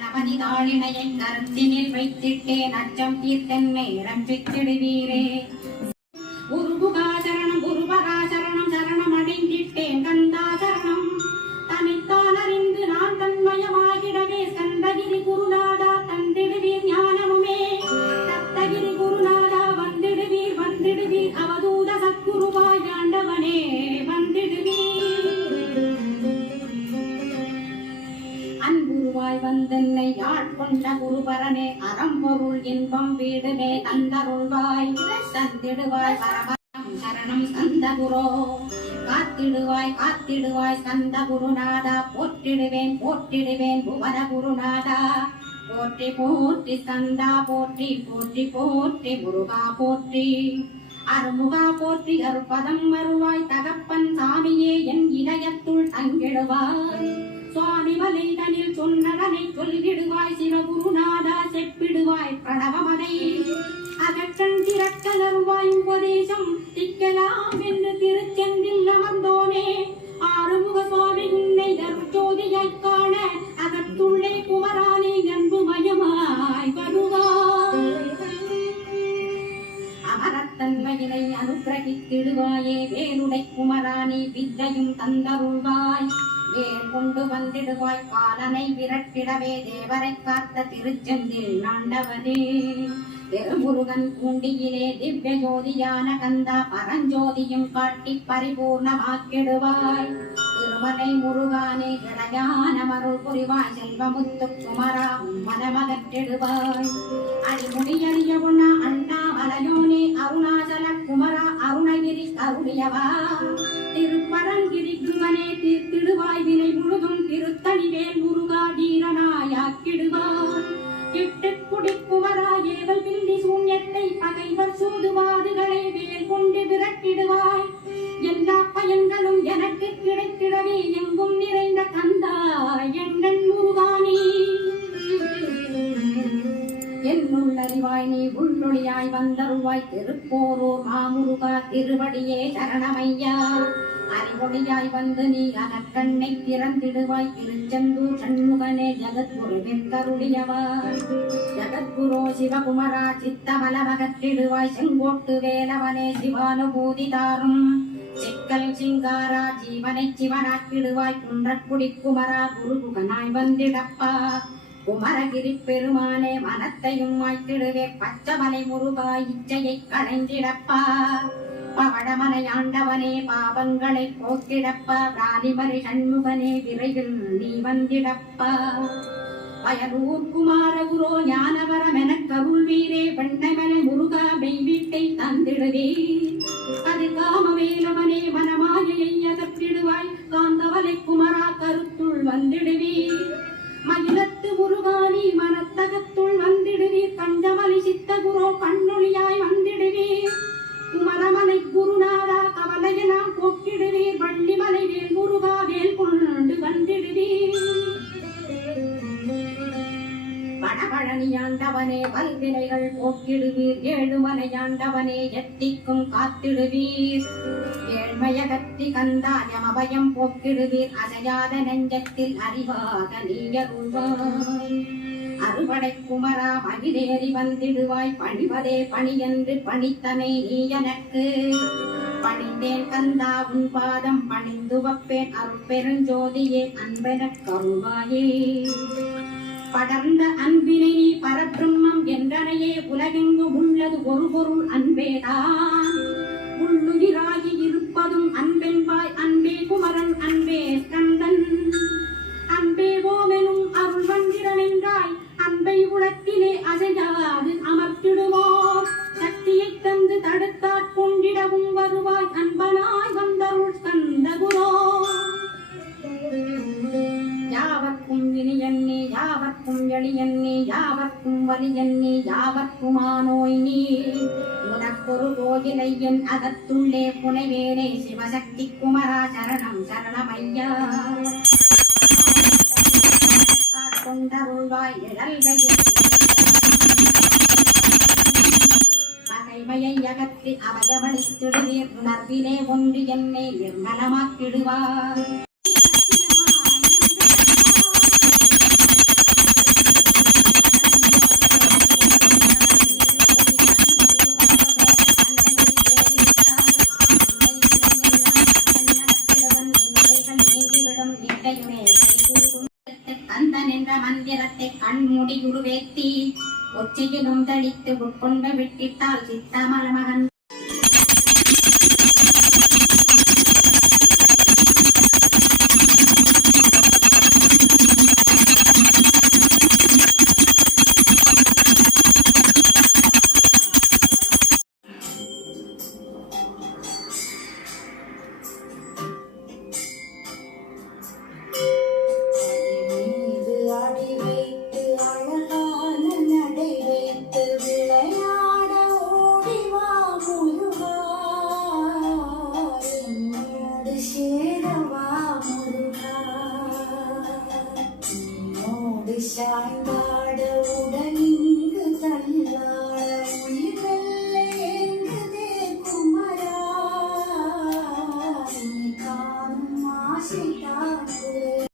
கணவனிதாளினையை கருத்தினில் வைத்திட்டேன் அச்சம் தீர்த்தென்னை ரட்சித்திடுவீரே. குருகுகா சரணம் குருபரா சரணம் சரணம் அடைந்திட்டேன் கந்தா சரணம். தனித்தான் அறிந்து நான் தன்மயமாகிடவே சந்தகிரி குருநாதா தந்திடுவீர் ஞானமுமே. சப்தகிரி குருநாதா வந்திடுவீர் வந்திடுவீர் அவதூத சத்குருவாய் ஆண்டவனே வந்திடுவீர். அன்புருவாய் வந்தென்னை ஆட்கொண்ட குருபரனே அறம்பொருள் இன்பம் வீடுமே தந்தருள்வாய் தந்திடுவாய் பரமம் சரணம் ஸ்கந்த குரோ. காத்திடுவாய் காத்திடுவாய் ஸ்கந்த குருநாதா போற்றிடுவேன் போற்றிடுவேன் புவன குருநாதா. போற்றி போற்றி ஸ்கந்தா போற்றி போற்றி போற்றி முருகா போற்றி. அருமுகா போற்றி அருப்பதம் வருவாய் தகப்பன் சாமியே என் இதயத்துள் தங்கிடுவாய். சுவாமி மலைதனில் சொன்னதனை சொல்லிடுவாய் சிவகுருநாதா செப்பிடுவாய் பிரணவமதை. அகற்றன் திறக்கலருவாய் உபதேசம் திக்கலாம் என்று திருச்செந்தில் அமர்ந்தோனே. ஆறுமுக சுவாமி உன்னை அருட்சோதியாய்க் காண அகத்துள்ளே குமரானே அன்புமயமாய் வருவாய். அமரத்தன்மையினை அனுகிரகித்திடுவாயே வேலுடை குமரானி வித்தையும் தந்தருள்வாய். வேல் கொண்டு வந்திடுவாய் காலனை விரட்டிடவே தேவரை காத்த திருச்செந்தில் ஆண்டவனே. திருமுருகன் பூண்டியிலே திவ்ய ஜோதியான கந்தா பரஞ்சோதியும் காட்டி பரிபூர்ணமாக்கிடுவாய். திருமலை முருகானே ஜடஞான மருள் புரிவாய் செல்வமுத்து குமரா மனமகற்றிடுவாய். அடிமுடியறிய உண்ணா அண்ணாமலையோனே அருணாசல குமரா அருணகிரி கருடியவா. திருப்பரங்கிரி குமனே தீர்த்திடுவாய் வினை முழுதும் திருத்தணிவேல் முருகா தீரனாயாக்கிடுவாய். கிட்டுக்குடி குமரா ஏவல் பில்லி சூன்யத்தை பகைவர் சூதுவாதுகளை வேல் கொண்டு விரட்டிடுவாய். எல்லா பயன்களும் எனக்கு கிடைத்திடவே எங்கும் நிறைந்த கந்தா எங்கள் முருகானி. என்னுள்ளறிவாய் நீ உள்ளொளியாய் வந்தருவாய் திருப்போரூர் மாமுருகா திருவடியே சரணமையா. அறிவொளியாய் வந்து நீ அகக்கண்ணை திறந்திடுவாய் திருச்செந்தூர் சண்முகனே ஜகத்குருவின் கருளியவாய். ஜகத்குரோ சிவகுமரா சித்தமலமகற்றிடுவாய் செங்கோட்டு வேலவனே சிவானுபூதி தாரும். சிக்கல் சிங்காரா ஜீவனை சிவனாக்கிடுவாய் குன்றக்குடி குமரா குருகுகனாய் வந்திடப்பா. குமரகிரி பெருமானே மனத்தையும் மாய்த்திடுவே பச்சமலை முருகா இச்சையை களைந்திடப்பா. பவடமலை ஆண்டவனே பாவங்களை போக்கிடப்பா. ராணிமலை சண்முகனே விரைவில் நீ வந்திடப்பா. வயலூர் குமார குரோ ஞானவரம் எனக் கருள்வீரே வெண்ணைமலை முருகா மெய் வீட்டை தந்திடுவே. கதிர்காம வேலவனே மனமாயை அகற்றிடுவாய் காந்தவலை குமரா கருத்துள் வந்திடுவே. மயிலத்து முருகானி மனத்தகத்துள் வந்திடுவீர் கஞ்சமலை சித்த குரோ கண்ணொழியாய் வந்திடுவீர். குமரமலை குருநாதா கவலையெல்லாம் போக்கிடுவீர் வள்ளிமலை வேல் முருகா வேல் கொண்டு வந்திடுவீர். வடபழனியாண்டவனே வல்வினைகள் போக்கிடுவீர் ஏழுமலையாண்டவனே எத்திக்கும் காத்திடுவீர். ஏழ்மையகத்தி கந்தா யமபயம் போக்கிடுவீர் அசையாத நெஞ்சத்தில் அறிவாக நீயருள்வாய். அறுபடை குமரா மகிழேறி வந்திடுவாய் பணிவதே பணி என்று பணித்தனை நீ எனக்கு. பணிந்தேன் கந்தா உன் பாதம் பணிந்து வப்பேன் அருள் பெருஞ்சோதியே அன்பெனக் கருள்வாயே. படர்ந்த அன்பினை நீ பரபிரம்மம் என்றனையே உலகெங்கு உள்ளது ஒரு பொருள் அன்பேதான். உள்ளுயிராகி இருப்பதும் அன்பென்பாய் அன்பே குமரன் அன்பே ஸ்கந்தன். அன்பே ஓமெனும் அருள் வந்திரன் என்றாய் அன்பை உலக்கிலே அசையாது அமர்த்திடுவோம். சக்தியை தந்து தடுத்தாற் கொண்டிடவும் வருவாய் அன்பனாய் வந்தருள் ஸ்கந்த குரோ. யாவர்க்கும் இனியன்னே யாவர்க்கும் எளியன்னே யாவர்க்கும் வலியன்னே யாவர்க்குமானோய் நீ. உனக்கொரு கோயிலை என் அகத்துள்ளே புனைவேனே சிவசக்தி குமரா சரணம் சரணமையா. கொண்டருள்வாய் இழல்கையில் பகைமையை அகற்றி அவயமளித்திடுவீர் உணர்விலே ஒன்று என்னை நிர்மலமாக்கிடுவார். என்ற மந்திரத்தை கண்மூடி உருவேத்தி ஒச்சியிலும் தளித்து உட்கொண்டு விட்டிட்டால் சித்தமல மகன் சாய்ந்தாட உடலிங்கு தள்ளாட உயிரெல்ல ஏங்குதே குமரா நீ காணும் ஆசைதான்